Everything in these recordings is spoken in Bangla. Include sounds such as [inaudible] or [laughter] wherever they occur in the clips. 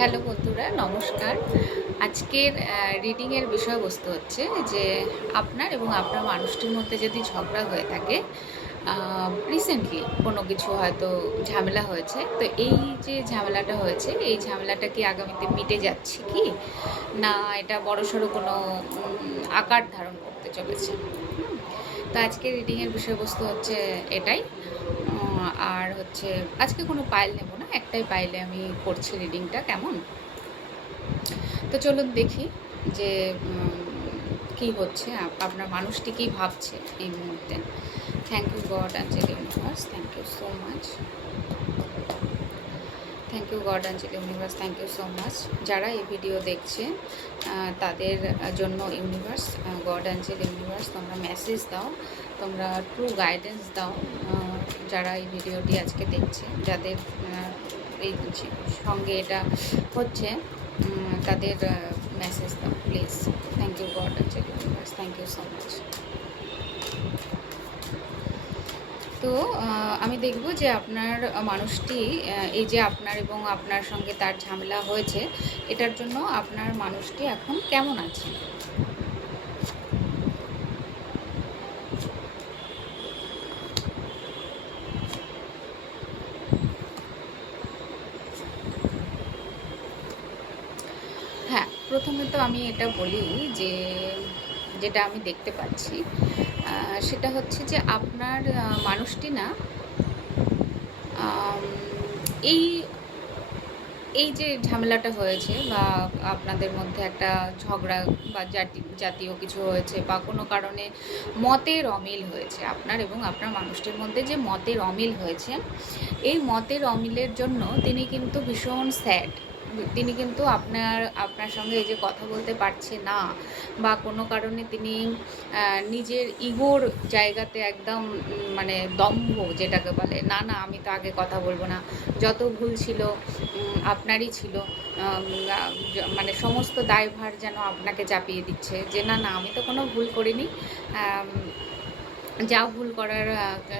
হ্যালো বন্ধুরা, নমস্কার। আজকের রিডিংয়ের বিষয়বস্তু হচ্ছে যে, আপনার এবং আপনার মানুষটির মধ্যে যদি ঝগড়া হয়ে থাকে রিসেন্টলি কোনো কিছু হয়তো ঝামেলা হয়েছে। তো এই যে ঝামেলাটা হয়েছে, এই ঝামেলাটা কি আগামীতে মিটে যাচ্ছে কি? না, এটা বড়সড় কোনো আকার ধারণ করতে চলেছে। তো আজকের রিডিংয়ের বিষয়বস্তু হচ্ছে এটাই। আর হচ্ছে, আজকে কোনো পাইল নেব একটাই পাইলে আমি করছি রিডিংটা কেমন? তো চলুন দেখি যে কি হচ্ছে আপনার মানুষটি কি ভাবছে এই মুহূর্তে। Thank you God angel universe thank you so much thank you God angel universe thank you so much যারা এই ভিডিও দেখছে তাদের জন্য ইউনিভার্স গড অ্যাঞ্জেল ইউনিভার্স তোমরা মেসেজ দাও, তোমরা ট্রু গাইডেন্স দাও যারা এই ভিডিওটি আজকে দেখছে, যাদের এই সঙ্গে এটা হচ্ছে তাদের মেসেজ দাও please thank you God universe thank you so much তো আমি দেখব যে আপনার মানুষটি এই যে আপনার এবং আপনার সঙ্গে তার ঝামেলা হয়েছে, এটার জন্য আপনার মানুষটি এখন কেমন আছে হ্যাঁ প্রথমে তো আমি এটা বলি যে, যেটা আমি দেখতে পাচ্ছি সেটা হচ্ছে যে আপনার মানুষটি না এই এই যে ঝামেলাটা হয়েছে বা আপনাদের মধ্যে একটা ঝগড়া বা জাতি, জাতীয় কিছু হয়েছে বা কোনো কারণে মতের অমিল হয়েছে আপনার এবং আপনার মানুষটির মধ্যে যে মতের অমিল হয়েছে, এই মতের অমিলের জন্য তিনি কিন্তু ভীষণ স্যাড তিনি কিন্তু আপনার আপনার সঙ্গে এই যে কথা বলতে পারছে না বা কোনো কারণে তিনি নিজের ইগোর জায়গাতে একদম মানে দম্ভ যেটাকে বলে, না না, আমি তো আগে কথা বলব না। যত ভুল ছিল আপনারই ছিল মানে সমস্ত দায়ভার যেন আপনাকে চাপিয়ে দিচ্ছে যে, না না, আমি তো কোনো ভুল করিনি। যা ভুল করার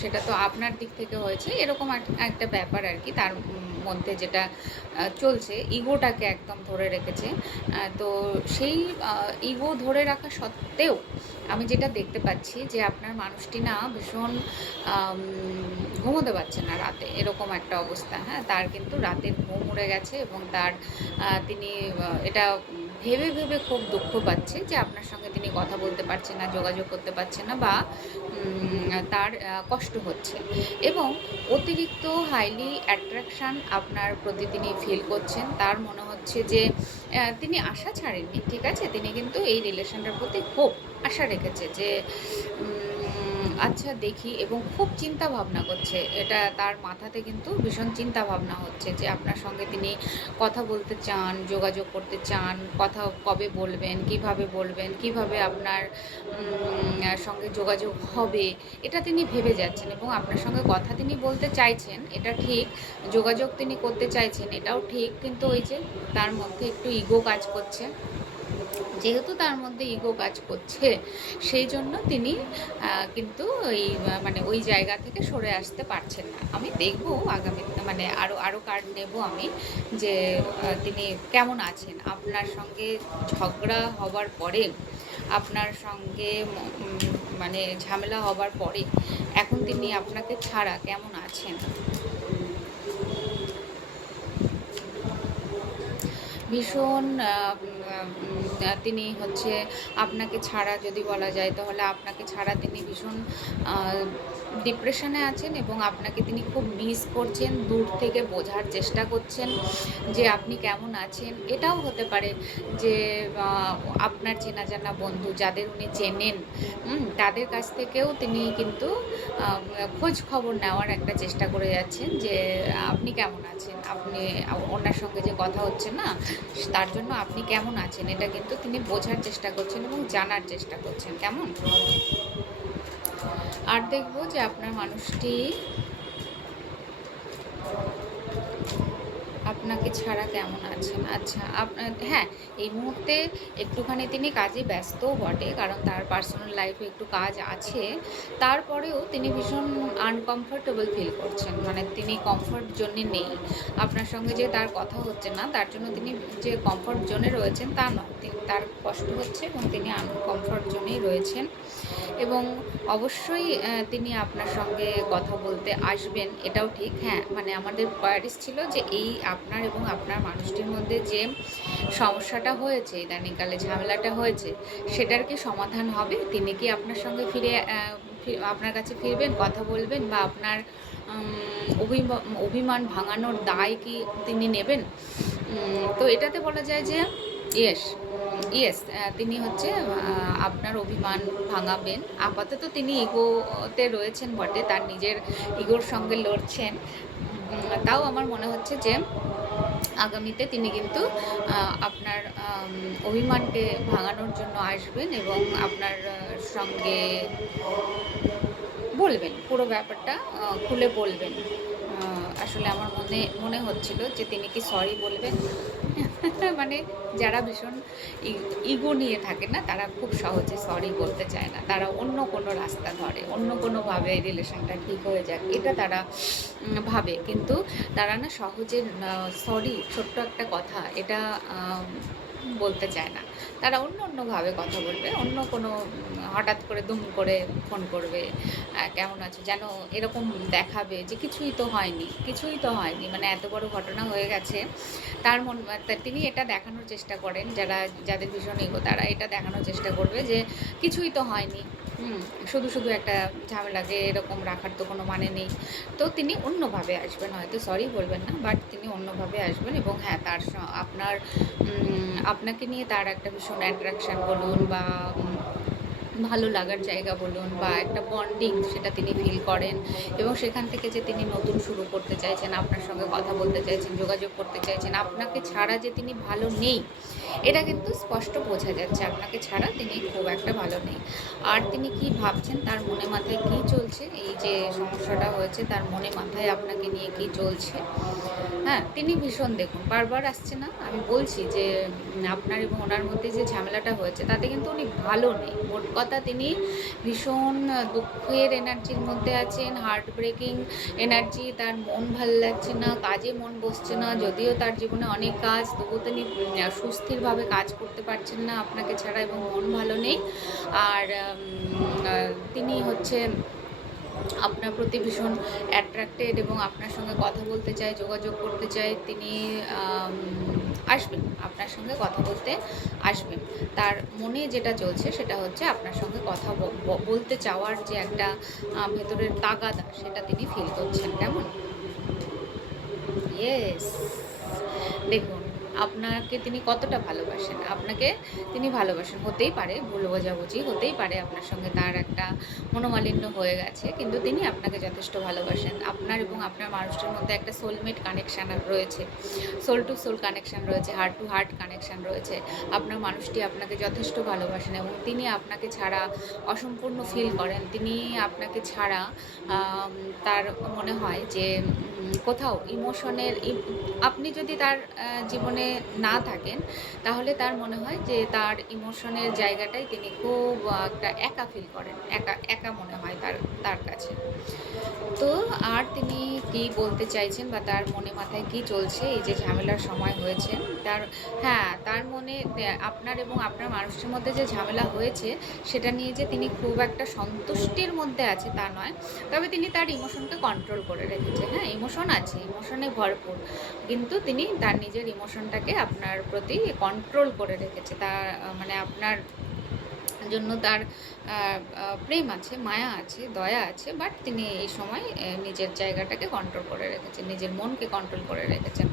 সেটা তো আপনার দিক থেকে হয়েছে, এরকম একটা ব্যাপার আর কি তার মধ্যে যেটা চলছে। ইগোটাকে একদম ধরে রেখেছে। তো সেই ইগো ধরে রাখা সত্ত্বেও আমি যেটা দেখতে পাচ্ছি যে আপনার মানুষটি না ভীষণ ঘুমোতে পারছে না রাতে। এরকম একটা অবস্থা হ্যাঁ? তার কিন্তু রাতের ঘুম উড়ে গেছে এবং তার তিনি এটা ভেবে ভেবে খুব দুঃখ পাচ্ছে যে আপনার সঙ্গে তিনি কথা বলতে পারছেন না, যোগাযোগ করতে পারছেন না বা তার কষ্ট হচ্ছে। এবং অতিরিক্ত হাইলি অ্যাট্রাকশান আপনার প্রতি তিনি ফিল করছেন। তার মনে হচ্ছে যে তিনি আশা ছাড়েননি, ঠিক আছে? তিনি কিন্তু এই রিলেশনটার প্রতি খুব আশা রেখেছে যে আচ্ছা দেখি। এবং খুব চিন্তা ভাবনা করছে। এটা তার মাথাতে কিন্তু ভীষণ চিন্তা ভাবনা হচ্ছে যে আপনার সঙ্গে তিনি কথা বলতে চান, যোগাযোগ করতে চান, কথা কবে বলবেন, কীভাবে বলবেন, কীভাবে আপনার সঙ্গে যোগাযোগ হবে, এটা তিনি ভেবে যাচ্ছেন এবং আপনার সঙ্গে কথা তিনি বলতে চাইছেন, এটা ঠিক। যোগাযোগ তিনি করতে চাইছেন, এটাও ঠিক। কিন্তু ওই যে তার মধ্যে একটু ইগো কাজ করছে। যেহেতু তার মধ্যে ইগো কাজ করছে, সেই জন্য তিনি কিন্তু ওই মানে ওই জায়গা থেকে সরে আসতে পারছেন না। আমি দেখব আগামী মানে আরও আরও কার্ড নেব আমি যে তিনি কেমন আছেন। আপনার সঙ্গে ঝগড়া হবার পরে, আপনার সঙ্গে মানে ঝামেলা হবার পরে, এখন তিনি আপনাকে ছাড়া কেমন আছেন? ভীষণ তিনি হচ্ছে আপনাকে ছাড়া যদি বলা যায় তাহলে আপনাকে ছাড়া তিনি ভীষণ ডিপ্রেশনে আছেন এবং আপনাকে তিনি খুব মিস করছেন, দূর থেকে বোঝার চেষ্টা করছেন যে আপনি কেমন আছেন। এটাও হতে পারে যে আপনার চেনা জানা বন্ধু যাদের উনি চেনেন তাদের কাছ থেকেও তিনি কিন্তু খোঁজ খবর নেওয়ার একটা চেষ্টা করে যাচ্ছেন যে, আপনি কেমন আছেন? আপনি, ওনার সঙ্গে যে কথা হচ্ছে না, তার জন্য আপনি কেমন আছেন? এটা কিন্তু তিনি বোঝার চেষ্টা করছেন এবং জানার চেষ্টা করছেন। কেমন? আর দেখব যে আপনার মানুষটি আপনাকে ছাড়া কেমন আছেন? আচ্ছা আপনার হ্যাঁ, এই মুহূর্তে একটুখানি তিনি কাজে ব্যস্তও বটে। কারণ তার পার্সোনাল লাইফে একটু কাজ আছে। তারপরেও তিনি ভীষণ আনকমফোর্টেবল ফিল করছেন। মানে তিনি কমফোর্ট জোনে নেই। আপনার সঙ্গে যে তার কথা হচ্ছে না, তার জন্য তিনি যে কমফোর্ট জোনে রয়েছেন তা নয়। তার কষ্ট হচ্ছে এবং তিনি আনকমফোর্ট জোনেই রয়েছেন। এবং অবশ্যই তিনি আপনার সঙ্গে কথা বলতে আসবেন এটাও ঠিক। হ্যাঁ, মানে আমাদের কোয়ারিজ ছিল যে এই আপনার এবং আপনার মানুষটির মধ্যে যে সমস্যাটা হয়েছে, ইদানিংকালে ঝামেলাটা হয়েছে, সেটার কি সমাধান হবে? তিনি কি আপনার সঙ্গে ফিরে আপনার কাছে ফিরবেন, কথা বলবেন বা আপনার অভিমান ভাঙানোর দায় কি তিনি নেবেন? তো এটাতে বলা যায় যে ইয়েস, ইয়েস তিনি হচ্ছে আপনার অভিমান ভাঙাবেন। আপাতত তিনি ইগোতে রয়েছেন বটে, তার নিজের ইগোর সঙ্গে লড়ছেন। তাও আমার মনে হচ্ছে যে আগামীতে তিনি কিন্তু আপনার অভিমানকে ভাঙানোর জন্য আসবেন এবং আপনার সঙ্গে বলবেন। পুরো ব্যাপারটা খুলে বলবেন। আসলে আমার মনে মনে হচ্ছিল যে তিনি কি সরি বলবেন? [laughs] মানে যারা ভীষণ ইগো নিয়ে থাকে না, তারা খুব সহজে সরি বলতে চায় না। তারা অন্য কোনো রাস্তা ধরে। অন্য কোনোভাবে রিলেশনটা ঠিক হয়ে যাক। এটা তারা ভাবে। কিন্তু তারা না সহজে সরি ছোট্ট একটা কথা এটা বলতে চায় না। তারা অন্য, অন্যভাবে কথা বলবে। অন্য কোনো হঠাৎ করে দুম করে ফোন করবে। কেমন আছো? যেন এরকম দেখাবে যে কিছুই তো হয়নি, কিছুই তো হয়নি। মানে এত বড় ঘটনা হয়ে গেছে। তার মন তিনি এটা দেখানোর চেষ্টা করেন যারা যাদের ভীষণ এগো তারা এটা দেখানোর চেষ্টা করবে যে কিছুই তো হয়নি। শুধু, শুধু একটা ঝামেলা যে এরকম রাখার তো কোনো মানে নেই। তো তিনি অন্যভাবে আসবেন হয়তো সরি বলবেন না। বাট তিনি অন্যভাবে আসবেন এবং হ্যাঁ, তার আপনার আপনাকে নিয়ে তার একটা ভীষণ অ্যাট্রাকশান বলুন বা ভালো লাগার জায়গা বলুন বা একটা বন্ডিং সেটা তিনি ফিল করেন এবং সেখান থেকে যে তিনি নতুন শুরু করতে চাইছেন, আপনার সঙ্গে কথা বলতে চাইছেন, যোগাযোগ করতে চাইছেন, আপনাকে ছাড়া যে তিনি ভালো নেই, এটা কিন্তু স্পষ্ট বোঝা যাচ্ছে। আপনাকে ছাড়া তিনি খুব একটা ভালো নেই। আর তিনি কি ভাবছেন, তার মনে মাথায় কি চলছে, এই যে সমস্যাটা হয়েছে তার মনে মাথায় আপনাকে নিয়ে কি চলছে, হ্যাঁ? তিনি ভীষণ দেখুন বারবার আসছে না? আমি বলছি যে আপনার এবং ওনার মধ্যে যে ঝামেলাটা হয়েছে তাতে কিন্তু উনি ভালো নেই। মোট কথা তিনি ভীষণ দুঃখের এনার্জির মধ্যে আছেন, হার্ট ব্রেকিং এনার্জি, তার মন ভালো লাগছে না, কাজে মন বসছে না। যদিও তার জীবনে অনেক কাজ, তবুও তিনি সুস্থিরভাবে কাজ করতে পারছেন না আপনাকে ছাড়া এবং মন ভালো নেই। আর তিনি হচ্ছে আপনার প্রতি ভীষণ অ্যাট্রাক্টেড এবং আপনার সঙ্গে কথা বলতে চায়, যোগাযোগ করতে চায়। তিনি আসবেন, আপনার সঙ্গে কথা বলতে আসবেন। তার মনে যেটা চলছে সেটা হচ্ছে আপনার সঙ্গে কথা বলতে চাওয়ার যে একটা ভেতরের তাগাদা সেটা তিনি ফিল করছেন। কেমন? ইয়েস! দেখুন আপনাকে তিনি কতটা ভালোবাসেন। আপনাকে তিনি ভালোবাসেন। হতেই পারে ভুল বোঝাবুঝি, হতেই পারে আপনার সঙ্গে তার একটা মনোমালিন্য হয়ে গেছে। কিন্তু তিনি আপনাকে যথেষ্ট ভালোবাসেন। আপনার এবং আপনার মানুষটির মধ্যে একটা সোলমেট কানেকশান রয়েছে। সোল টু সোল কানেকশান রয়েছে, হার্ট টু হার্ট কানেকশান রয়েছে। আপনার মানুষটি আপনাকে যথেষ্ট ভালোবাসেন এবং তিনি আপনাকে ছাড়া অসম্পূর্ণ ফিল করেন। তিনি আপনাকে ছাড়া তার মনে হয় যে কোথাও ইমোশনের আপনি যদি তার জীবনে না থাকেন, তাহলে তার মনে হয় যে তার ইমোশনের জায়গাটাই তিনি খুব একটা একা ফিল করেন। একা, একা মনে হয় তার তার কাছে। তো আর তিনি কি বলতে চাইছেন বা তার মনে মাথায় কি চলছে এই যে ঝামেলার সময় হয়েছে, তার হ্যাঁ, তার মনে আপনার এবং আপনার মানুষের মধ্যে যে ঝামেলা হয়েছে, সেটা নিয়ে যে তিনি খুব একটা সন্তুষ্টির মধ্যে আছে তা নয়। তবে তিনি তার ইমোশনকে কন্ট্রোল করে রেখেছে। হ্যাঁ, ইমোশন আছে, ইমোশনে ভরপুর। কিন্তু তিনি তার নিজের ইমোশনটাকে আপনার প্রতি কন্ট্রোল করে রেখেছে। তা মানে আপনার জন্য তার প্রেম আছে, মায়া আছে, দয়া আছে। বাট তিনি এই সময় নিজের জায়গাটাকে কন্ট্রোল করে রেখেছেন। নিজের মনকে কন্ট্রোল করে রেখেছেন।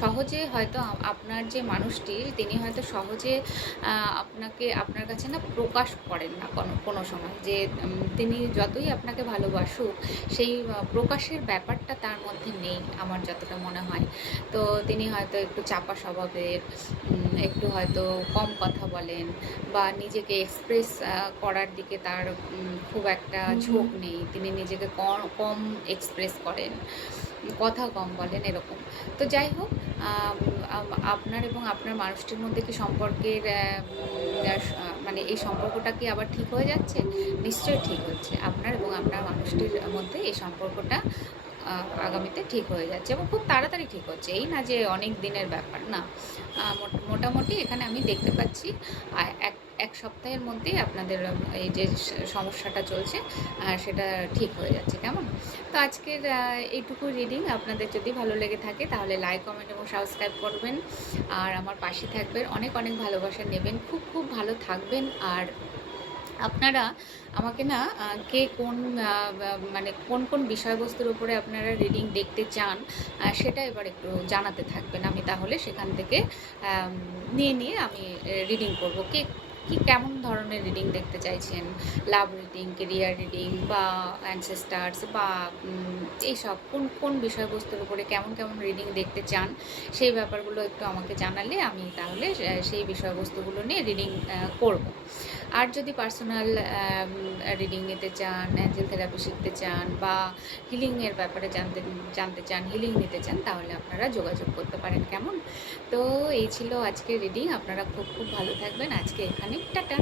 সহজে হয়তো আপনার যে মানুষটি তিনি হয়তো সহজে আপনাকে আপনার কাছে না প্রকাশ করেন না কোনো, কোনো সময়। যে তিনি যতই আপনাকে ভালোবাসুক সেই প্রকাশের ব্যাপারটা তার মধ্যে নেই আমার যতটা মনে হয়। তো তিনি হয়তো একটু চাপা স্বভাবের, একটু হয়তো কম কথা বলেন বা নিজেকে এক্সপ্রেস আ করার দিকে তার খুব একটা ঝোঁক নেই। তিনি নিজেকে কম এক্সপ্রেস করেন। কথা কম বলেন এরকম। তো যাই হোক আপনার এবং আপনার মানুষটির মধ্যে কি সম্পর্কের মানে এই সম্পর্কটা কি আবার ঠিক হয়ে যাচ্ছে? নিশ্চয়ই ঠিক হচ্ছে। আপনার এবং আপনার মানুষটির মধ্যে এই সম্পর্কটা আগামীতে ঠিক হয়ে যাচ্ছে এবং খুব তাড়াতাড়ি ঠিক হচ্ছে। এই না যে অনেক দিনের ব্যাপার, না। মোটামুটি এখানে আমি দেখতে পাচ্ছি আ এক সপ্তাহের মধ্যেই আপনাদের এই যে সমস্যাটা চলছে সেটা ঠিক হয়ে যাচ্ছে। কেমন? তো আজকের এইটুকু রিডিং আপনাদের যদি ভালো লেগে থাকে তাহলে লাইক, কমেন্ট এবং সাবস্ক্রাইব করবেন। আর আমার পাশে থাকবেন। অনেক, অনেক ভালোবাসা নেবেন। খুব, খুব ভালো থাকবেন। আর আপনারা আমাকে না কে কোন মানে কোন, কোন বিষয়বস্তুর উপরে আপনারা রিডিং দেখতে চান সেটা এবার একটু জানাতে থাকবেন। আমি তাহলে সেখান থেকে নিয়ে, নিয়ে আমি রিডিং করব। কে কি কেমন ধরনের রিডিং দেখতে চাইছেন? লাভ রিডিং, কেরিয়ার রিডিং বা অ্যানসেস্টার্স বা এইসব কোন, কোন বিষয়বস্তুর উপরে কেমন, কেমন রিডিং দেখতে চান? সেই ব্যাপারগুলো একটু আমাকে জানালে আমি তাহলে সেই বিষয়বস্তুগুলো নিয়ে রিডিং করব। আর যদি পার্সোনাল রিডিং নিতে চান, এঞ্জেল থেরাপি শিখতে চান বা হিলিংয়ের ব্যাপারে জানতে জানতে চান, হিলিং নিতে চান তাহলে আপনারা যোগাযোগ করতে পারেন। কেমন? তো এই ছিল আজকের রিডিং। আপনারা খুব, খুব ভালো থাকবেন। আজকে এখানেই টাটা।